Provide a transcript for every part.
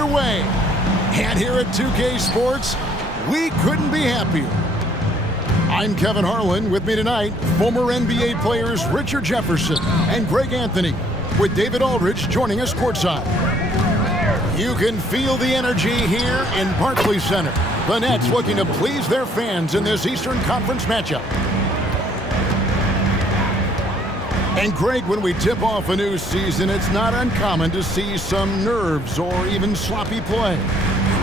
underway. And here at 2K Sports, we couldn't be happier. I'm Kevin Harlan. With me tonight, former NBA players Richard Jefferson and Greg Anthony, with David Aldridge joining us courtside. You can feel the energy here in Barclays Center. The Nets looking to please their fans in this Eastern Conference matchup. And Greg, when we tip off a new season, it's not uncommon to see some nerves or even sloppy play.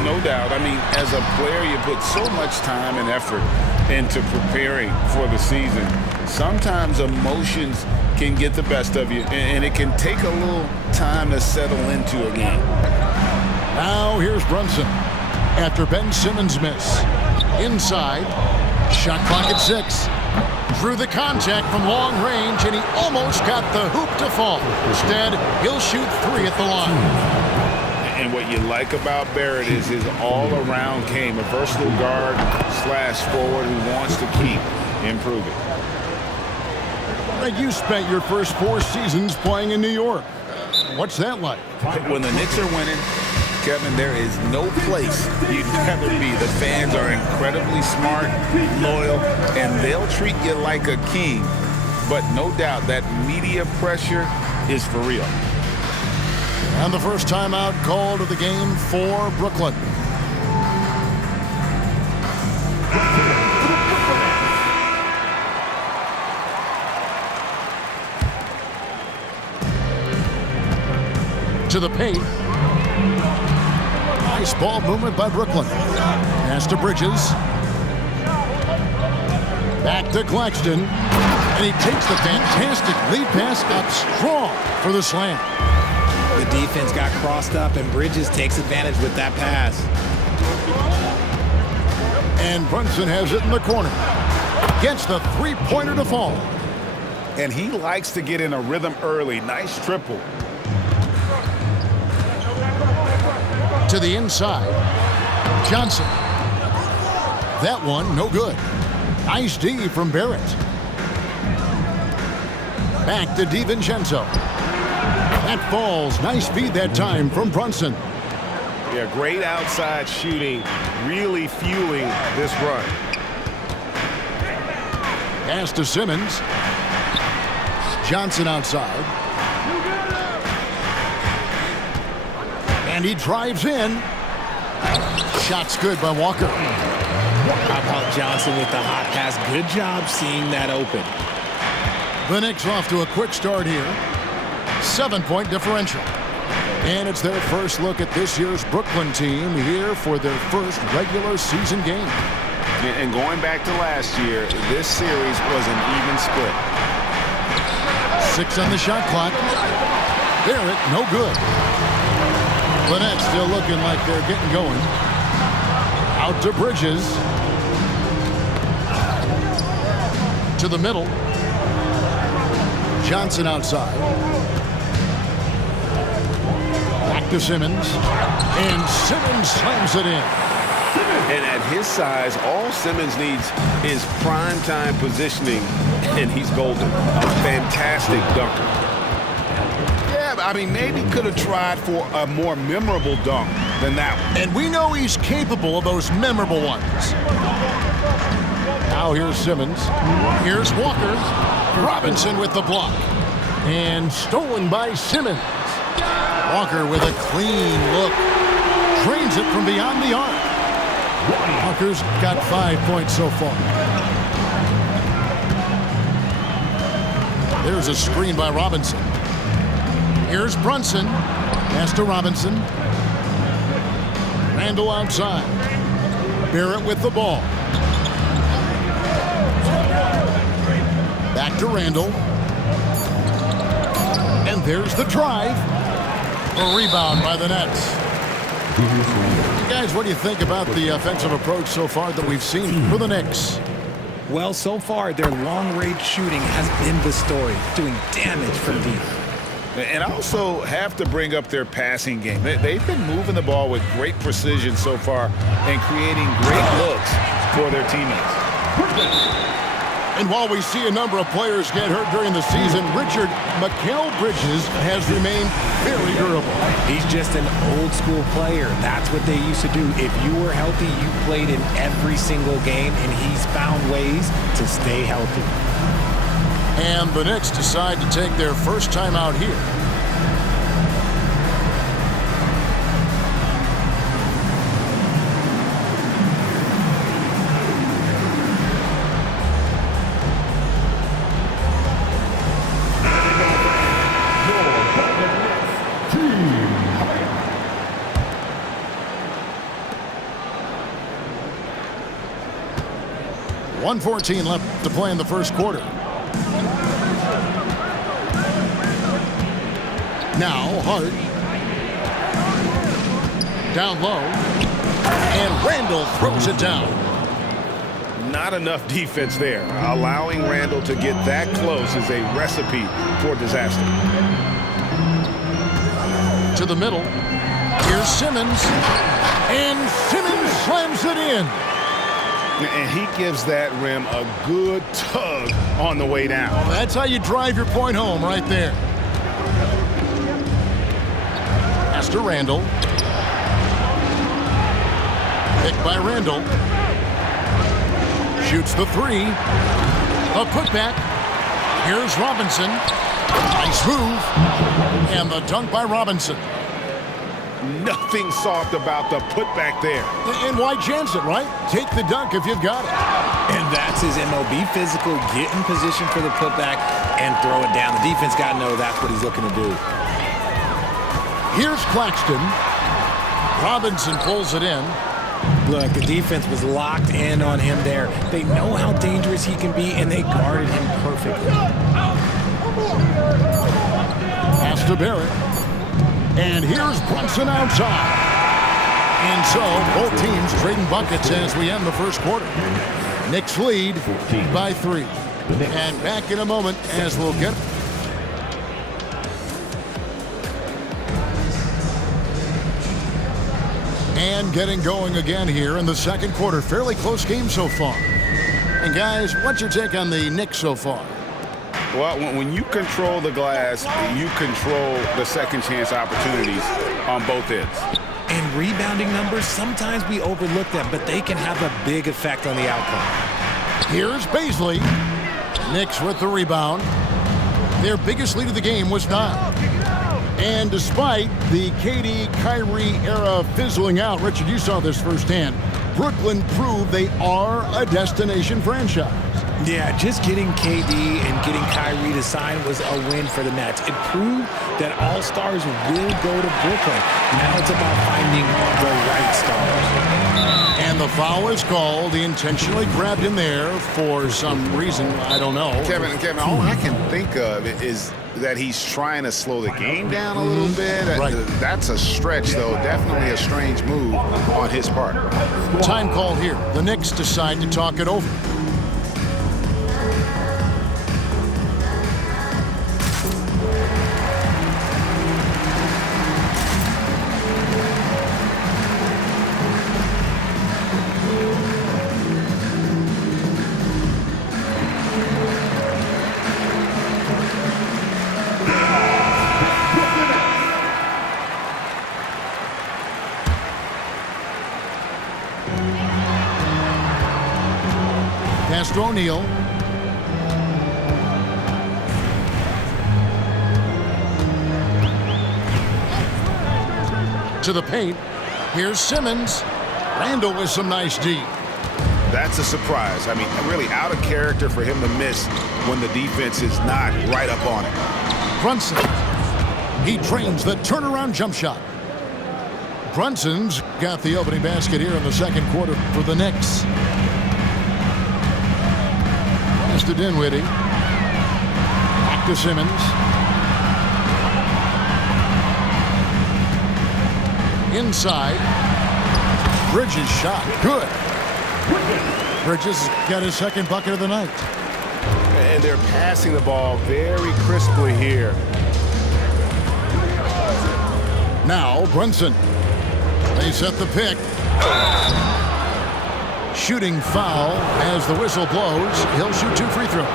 No doubt. I mean, as a player, you put so much time and effort into preparing for the season. Sometimes emotions can get the best of you, and it can take a little time to settle into a game. Now here's Brunson after Ben Simmons' miss. Inside, shot clock at 6. Drew the contact from long range, and he almost got the hoop to fall. Instead, he'll shoot 3 at the line. And what you like about Barrett is his all-around game, a versatile guard / forward who wants to keep improving. You spent your first 4 seasons playing in New York. What's that like? When the Knicks are winning, Kevin, there is no place you'd rather be. The fans are incredibly smart, loyal, and they'll treat you like a king. But no doubt that media pressure is for real. And the first timeout called of the game for Brooklyn. To the paint. Nice ball movement by Brooklyn. Pass to Bridges. Back to Claxton. And he takes the fantastic lead pass up strong for the slam. The defense got crossed up, and Bridges takes advantage with that pass. And Brunson has it in the corner. Gets the three-pointer to fall. And he likes to get in a rhythm early. Nice triple. To the inside. Johnson. That one, no good. Nice D from Barrett. Back to DiVincenzo. That falls. Nice feed that time from Brunson. Yeah, great outside shooting, really fueling this run. Pass to Simmons. Johnson outside. And he drives in. Shot's good by Walker. How about Johnson with the hot pass? Good job seeing that open. The Knicks off to a quick start here. 7-point differential. And it's their first look at this year's Brooklyn team here for their first regular season game. And going back to last year, this series was an even split. 6 on the shot clock. Barrett, no good. The Nets still looking like they're getting going. Out to Bridges. To the middle. Johnson outside. Back to Simmons. And Simmons slams it in. And at his size, all Simmons needs is prime-time positioning, and he's golden. A fantastic dunker. Yeah, I mean, maybe could have tried for a more memorable dunk than that one. And we know he's capable of those memorable ones. Now here's Simmons. Here's Walker. Robinson with the block. And stolen by Simmons. Walker with a clean look. Drains it from beyond the arc. Walker's got 5 points so far. There's a screen by Robinson. Here's Brunson. Pass to Robinson. Randall outside. Barrett with the ball. Back to Randall. And there's the drive. A rebound by the Nets. Guys, what do you think about the offensive approach so far that we've seen for the Knicks? Well, so far, their long-range shooting has been the story, doing damage from deep. And I also have to bring up their passing game. They've been moving the ball with great precision so far. far and creating great looks for their teammates. 4 And while we see a number of players get hurt during the season, Richard, Mikal Bridges has remained very durable. He's just an old school player. That's what they used to do. If you were healthy, you played in every single game, and he's found ways to stay healthy. And the Knicks decide to take their first time out here. .114 left to play in the first quarter. Now Hart. Down low. And Randall throws it down. Not enough defense there. Allowing Randall to get that close is a recipe for disaster. To the middle. Here's Simmons. And Simmons slams it in. And he gives that rim a good tug on the way down. That's how you drive your point home right there. Pass to Randall. Picked by Randall. Shoots the three. A putback. Here's Robinson. Nice move. And the dunk by Robinson. Nothing soft about the putback there. And why chance it, right? Take the dunk if you've got it. And that's his MO. Be physical, get in position for the putback, and throw it down. The defense got to know that's what he's looking to do. Here's Claxton. Robinson pulls it in. Look, the defense was locked in on him there. They know how dangerous he can be, and they guarded him perfectly. Pass to Barrett. And here's Brunson outside. And so both teams trading buckets as we end the first quarter. Knicks lead by 3. And back in a moment as we'll get. And getting going again here in the second quarter. Fairly close game so far. And guys, what's your take on the Knicks so far? Well, when you control the glass, you control the second chance opportunities on both ends. And rebounding numbers, sometimes we overlook them, but they can have a big effect on the outcome. Here's Baisley. Knicks with the rebound. Their biggest lead of the game was 9. And despite the KD-Kyrie era fizzling out, Richard, you saw this firsthand, Brooklyn proved they are a destination franchise. Yeah, just getting KD and getting Kyrie to sign was a win for the Nets. It proved that all stars will go to Brooklyn. Now it's about finding the right stars. And the foul is called. He intentionally grabbed him there for some reason. I don't know. Kevin, all I can think of is that he's trying to slow the game down a little bit. Right. That's a stretch, though. Definitely a strange move on his part. Time call here. The Knicks decide to talk it over. Pass to O'Neal. To the paint. Here's Simmons. Randall with some nice D. That's a surprise. I mean, really out of character for him to miss when the defense is not right up on it. Brunson. He trains the turnaround jump shot. Brunson's got the opening basket here in the second quarter for the Knicks. Mr. Dinwiddie. Back to Simmons. Inside. Bridges shot. Good. Bridges got his second bucket of the night. And they're passing the ball very crisply here. Now Brunson. They set the pick. Shooting foul as the whistle blows. He'll shoot 2 free throws.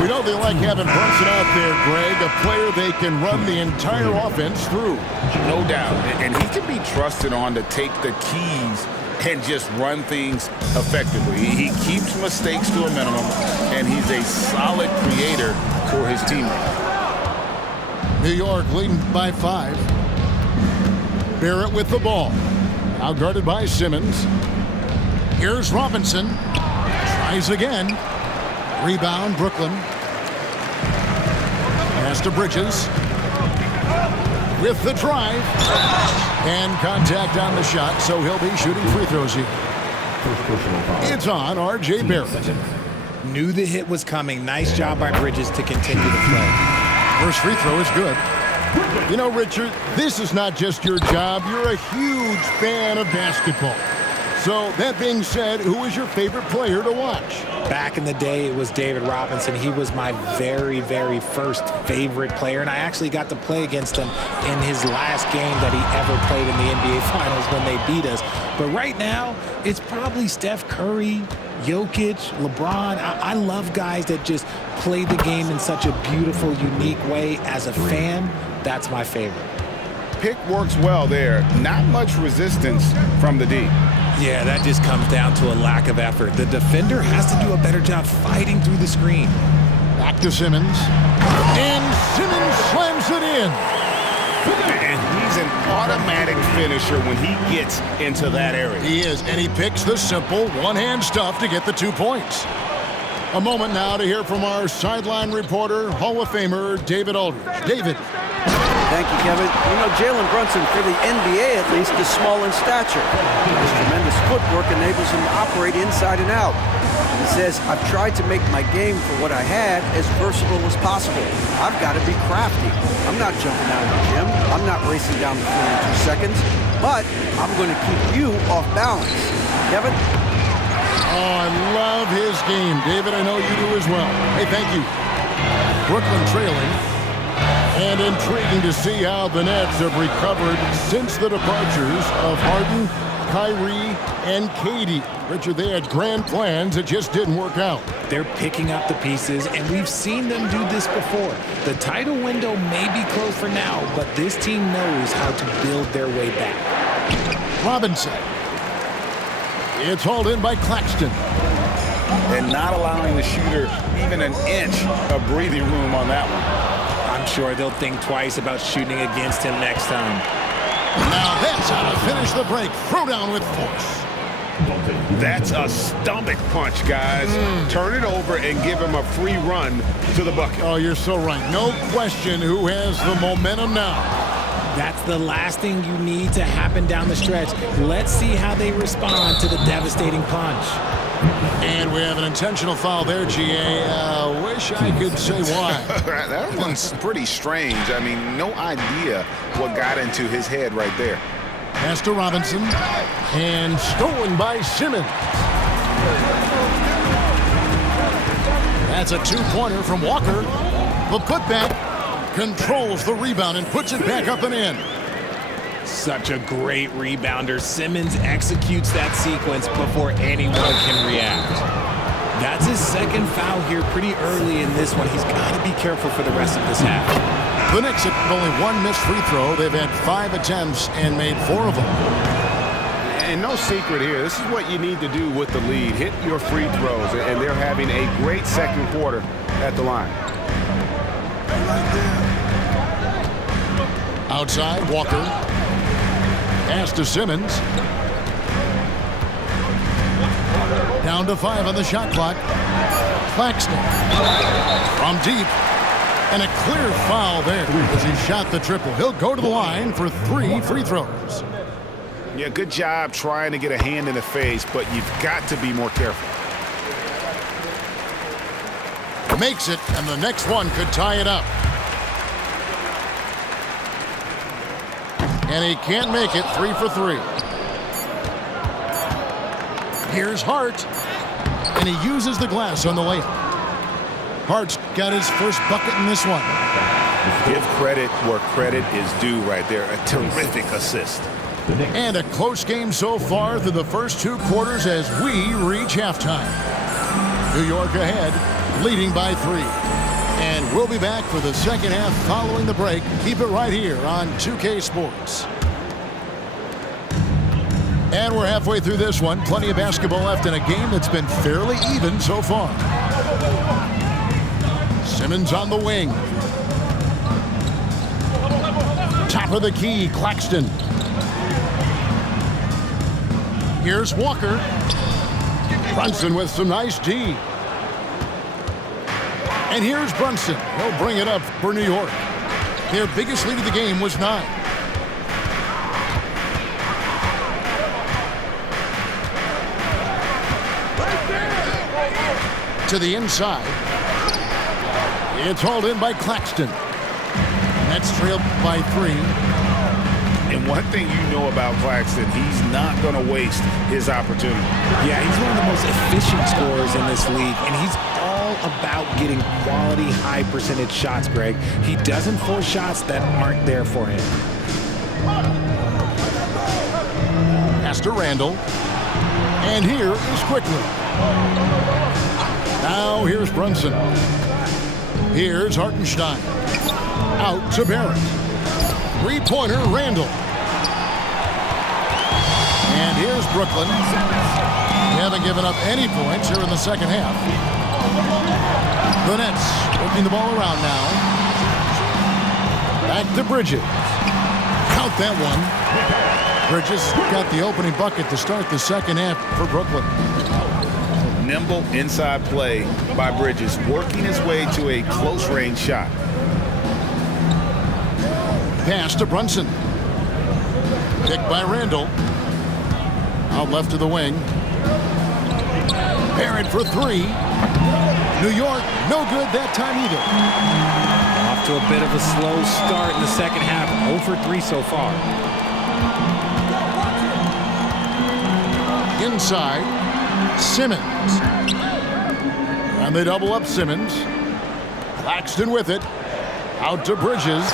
We know they like having Brunson out there, Greg, a player they can run the entire offense through. No doubt. And he can be trusted on to take the keys and just run things effectively. He keeps mistakes to a minimum, and he's a solid creator for his teammates. New York leading by 5. Barrett with the ball. Now guarded by Simmons. Here's Robinson. Tries again. Rebound, Brooklyn. Pass to Bridges. With the drive. And contact on the shot, so he'll be shooting free throws here. It's on R.J. Barrett. Knew the hit was coming. Nice job by Bridges to continue the play. First free throw is good. You know, Richard, this is not just your job. You're a huge fan of basketball. So, that being said, who is your favorite player to watch? Back in the day, it was David Robinson. He was my very, very first favorite player, and I actually got to play against him in his last game that he ever played in the NBA Finals when they beat us. But right now, it's probably Steph Curry, Jokic, LeBron. I love guys that just play the game in such a beautiful, unique way. As a fan, that's my favorite. Pick works well there. Not much resistance from the D. Yeah, that just comes down to a lack of effort. The defender has to do a better job fighting through the screen. Back to Simmons. And Simmons slams it in. And he's an automatic finisher when he gets into that area. He is, and he picks the simple one-hand stuff to get the 2 points. A moment now to hear from our sideline reporter, Hall of Famer David Aldridge. David. Thank you, Kevin. You know, Jalen Brunson, for the NBA at least, is small in stature. His tremendous footwork enables him to operate inside and out. He says, I've tried to make my game for what I had as versatile as possible. I've got to be crafty. I'm not jumping out of the gym. I'm not racing down the floor in 2 seconds. But I'm going to keep you off balance. Kevin? Oh, I love his game. David, I know you do as well. Hey, thank you. Brooklyn trailing. And intriguing to see how the Nets have recovered since the departures of Harden, Kyrie, and KD. Richard, they had grand plans. It just didn't work out. They're picking up the pieces, and we've seen them do this before. The title window may be closed for now, but this team knows how to build their way back. Robinson. It's hauled in by Claxton. And not allowing the shooter even an inch of breathing room on that one. I'm sure they'll think twice about shooting against him next time. Now that's how to finish the break. Throw down with force. That's a stomach punch, guys. Turn it over and give him a free run to the bucket. Oh, you're so right. No question who has the momentum now. That's the last thing you need to happen down the stretch. Let's see how they respond to the devastating punch. And we have an intentional foul there, GA. Wish I could say why. That one's pretty strange. I mean, no idea what got into his head right there. Pass to Robinson. And stolen by Simmons. That's a 2-pointer from Walker. The putback controls the rebound and puts it back up and in. Such a great rebounder. Simmons executes that sequence before anyone can react. That's his second foul here pretty early in this one. He's got to be careful for the rest of this half. The Knicks have only 1 missed free throw. They've had 5 attempts and made 4 of them. And no secret here. This is what you need to do with the lead. Hit your free throws. And they're having a great second quarter at the line. Outside, Walker. Pass to Simmons. Down to 5 on the shot clock. Claxton from deep. And a clear foul there as he shot the triple. He'll go to the line for 3 free throws. Yeah, good job trying to get a hand in the face, but you've got to be more careful. Makes it, and the next one could tie it up. And he can't make it. 3 for 3. Here's Hart. And he uses the glass on the layup. Hart's got his first bucket in this one. Give credit where credit is due right there. A terrific assist. And a close game so far through the first 2 quarters as we reach halftime. New York ahead, leading by 3. And we'll be back for the second half following the break. Keep it right here on 2K Sports. And we're halfway through this one. Plenty of basketball left in a game that's been fairly even so far. Simmons on the wing. Top of the key, Claxton. Here's Walker. Brunson with some nice D. And here's Brunson. He'll bring it up for New York. Their biggest lead of the game was 9. To the inside. It's hauled in by Claxton. That's trailed by 3. And one thing you know about Claxton, he's not going to waste his opportunity. Yeah, he's one of the most efficient scorers in this league, and he's all about getting quality, high-percentage shots, Greg. He doesn't force shots that aren't there for him. Pass to Randall. And here is Quickly. Now here's Brunson. Here's Hartenstein. Out to Barrett. 3-pointer, Randall. And here's Brooklyn. They haven't given up any points here in the second half. The Nets working the ball around now. Back to Bridges. Count that one. Bridges got the opening bucket to start the second half for Brooklyn. Nimble inside play by Bridges, working his way to a close-range shot. Pass to Brunson. Picked by Randall. Out left to the wing. Barrett for 3. New York, no good that time either. Off to a bit of a slow start in the second half. 0 for 3 so far. Inside, Simmons. And they double up Simmons. Claxton with it. Out to Bridges.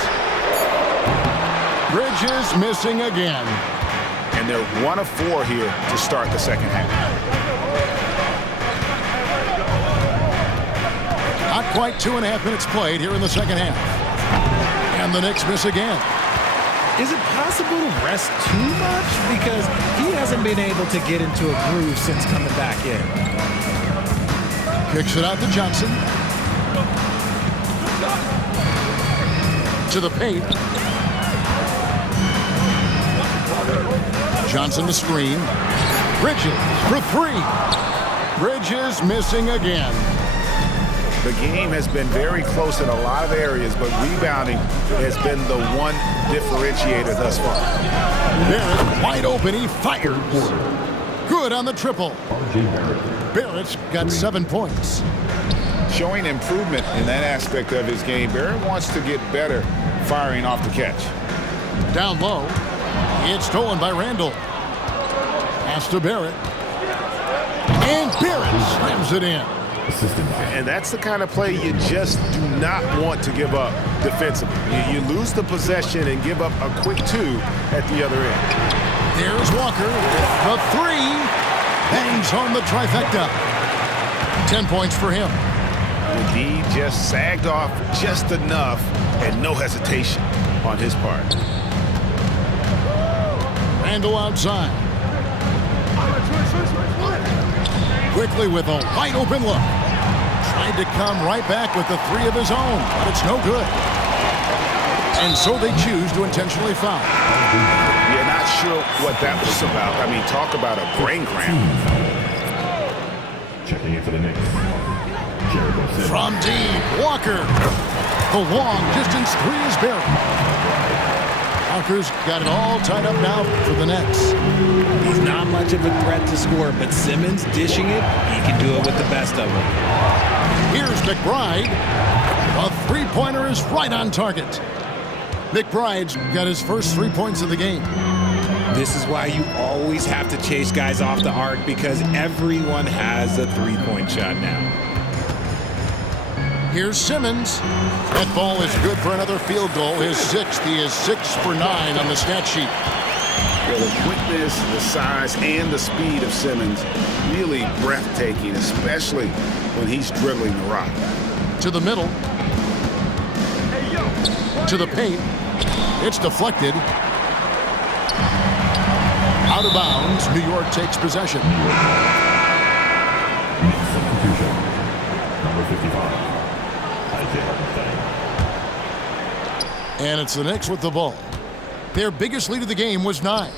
Bridges missing again. And they're 1 of 4 here to start the second half. Not quite 2.5 minutes played here in the second half. And the Knicks miss again. Is it possible to rest too much? Because he hasn't been able to get into a groove since coming back in. Kicks it out to Johnson. To the paint. Johnson the screen. Bridges for 3. Bridges missing again. The game has been very close in a lot of areas, but rebounding has been the one differentiator thus far. Barrett wide open. He fired. Good on the triple. Barrett's got 7 points. Showing improvement in that aspect of his game. Barrett wants to get better firing off the catch. Down low. It's stolen by Randall. Pass to Barrett. And Barrett slams it in. And that's the kind of play you just do not want to give up defensively. You lose the possession and give up a quick 2 at the other end. There's Walker with the 3. Bangs home the trifecta. 10 points for him. The D just sagged off just enough and no hesitation on his part. Randall outside. Quickly with a wide open look. Tried to come right back with the 3 of his own, but it's no good. And so they choose to intentionally foul. You're not sure what that was about. I mean, talk about a brain cramp. Checking in for the Knicks. From deep, Walker. The long distance 3 is Barrett. Walker's got it all tied up now for the Nets. He's not much of a threat to score, but Simmons dishing it, he can do it with the best of them. Here's McBride. A 3-pointer is right on target. McBride's got his first 3 points of the game. This is why you always have to chase guys off the arc, because everyone has a 3-point shot now. Here's Simmons. That ball is good for another field goal. His 6th. He is 6 for 9 on the stat sheet. The quickness, the size, and the speed of Simmons really breathtaking, especially when he's dribbling the rock. To the middle. To the paint. It's deflected. Out of bounds. New York takes possession. Substitution. Number 55. And it's the Knicks with the ball. Their biggest lead of the game was 9.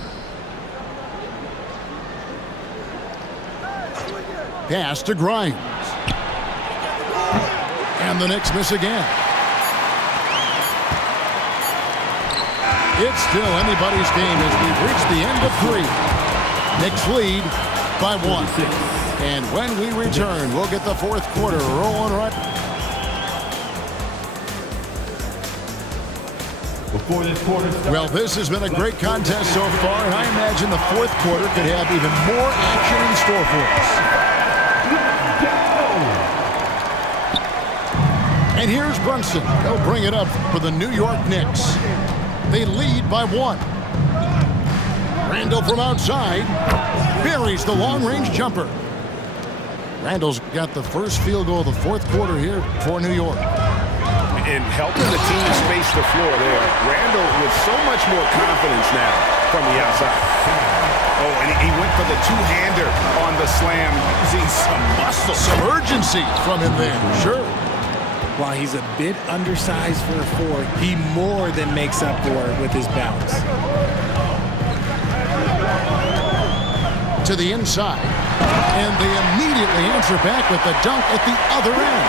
Pass to Grimes. And the Knicks miss again. It's still anybody's game as we've reached the end of 3. Knicks lead by 1. And when we return, we'll get the fourth quarter rolling right. Before this quarter starts, Well, this has been a great contest so far, and I imagine the fourth quarter could have even more action in store for us. And here's Brunson. He'll bring it up for the New York Knicks. They lead by 1. Randall from outside buries the long-range jumper. Randall's got the first field goal of the fourth quarter here for New York. And helping the team space the floor there. Randall with so much more confidence now from the outside. Oh, and he went for the two-hander on the slam, using some muscle. Some urgency from him there, sure. While he's a bit undersized for a 4, he more than makes up for it with his bounce. To the inside. And they immediately answer back with the dunk at the other end.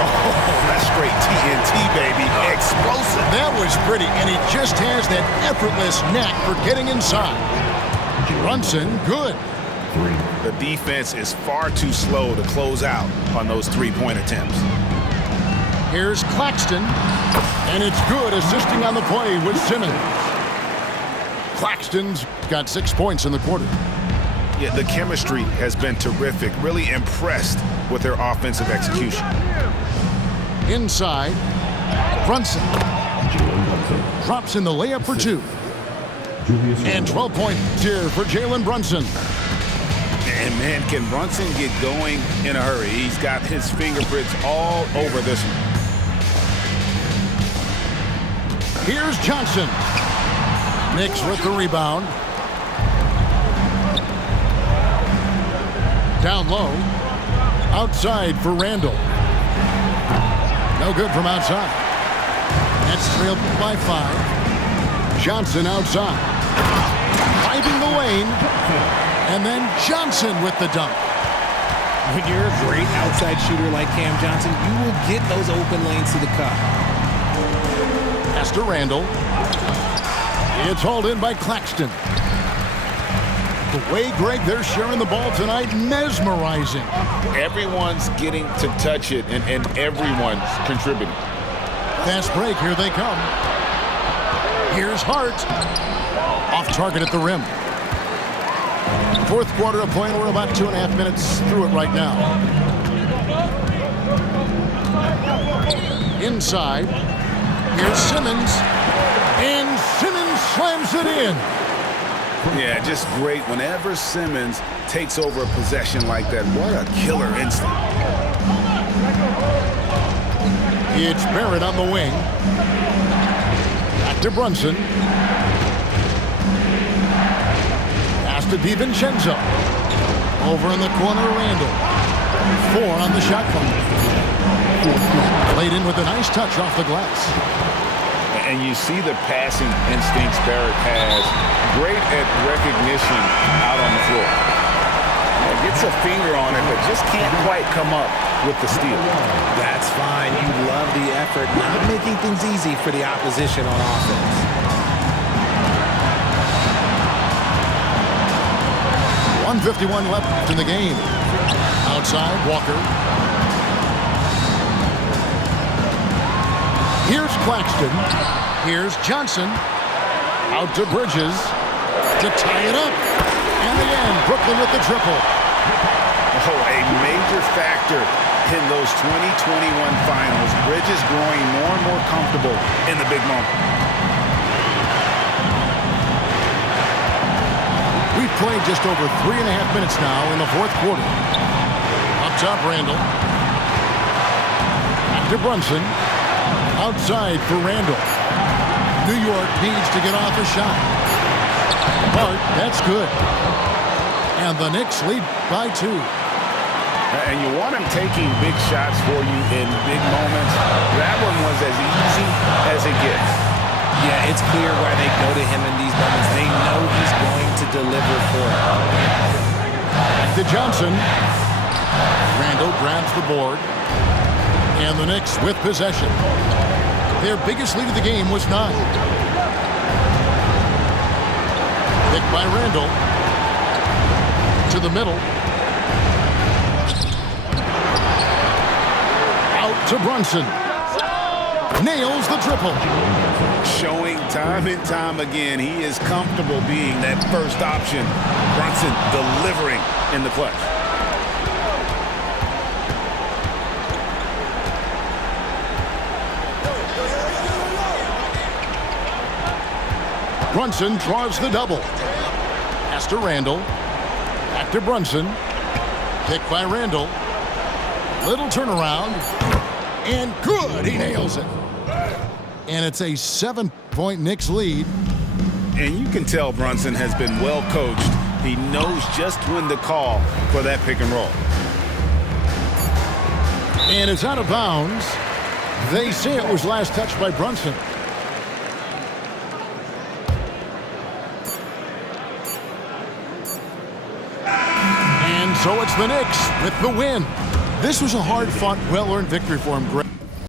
Oh, that's straight TNT, baby. Explosive. That was pretty, and he just has that effortless knack for getting inside. Brunson, good. 3. The defense is far too slow to close out on those three-point attempts. Here's Claxton, and it's good, assisting on the play with Simmons. Claxton's got 6 points in the quarter. Yeah, the chemistry has been terrific. Really impressed with their offensive execution. Inside, Brunson drops in the layup for 2. And 12-point here for Jalen Brunson. And man, can Brunson get going in a hurry? He's got his fingerprints all over this one. Here's Johnson. Knicks with the rebound. Down low. Outside for Randall. No good from outside. That's trailed by 5. Johnson outside. Driving the lane. And then Johnson with the dunk. When you're a great outside shooter like Cam Johnson, you will get those open lanes to the cup. Pass to Randall. It's hauled in by Claxton. The way, Greg, they're sharing the ball tonight, mesmerizing. Everyone's getting to touch it, and everyone's contributing. Fast break, here they come. Here's Hart. Off target at the rim. Fourth quarter of play, we're about 2.5 minutes through it right now. Inside, here's Simmons, and Simmons slams it in. Yeah, just great. Whenever Simmons takes over a possession like that, what a killer instinct. It's Barrett on the wing. Back to Brunson. Pass to DiVincenzo. Over in the corner, Randall. 4 on the shot clock. Played in with a nice touch off the glass. And you see the passing instincts Barrett has. Great at recognition out on the floor. Gets a finger on it, but just can't quite come up with the steal. That's fine. You love the effort, not making things easy for the opposition on offense. .151 left in the game. Outside, Walker. Here's Claxton. Here's Johnson. Out to Bridges to tie it up. And again, Brooklyn with the triple. Oh, a major factor in those 2021 finals. Bridges growing more and more comfortable in the big moment. We've played just over 3.5 minutes now in the fourth quarter. Up top, Randall. Back to Brunson. Outside for Randall. New York needs to get off a shot. Bart, that's good. And the Knicks lead by 2. And you want him taking big shots for you in big moments. That one was as easy as it gets. Yeah, it's clear why they go to him in these moments. They know he's going to deliver for them. Back to Johnson. Randall grabs the board. And the Knicks with possession. Their biggest lead of the game was 9. Picked by Randall. To the middle. Out to Brunson. Nails the triple. Showing time and time again he is comfortable being that first option. Brunson delivering in the clutch. Brunson draws the double. Pass to Randall. Back to Brunson. Picked by Randall. Little turnaround. And good. He nails it. And it's a 7-point Knicks lead. And you can tell Brunson has been well coached. He knows just when to call for that pick and roll. And it's out of bounds. They say it was last touched by Brunson. And so it's the Knicks with the win. This was a hard-fought, well-earned victory for him, Greg.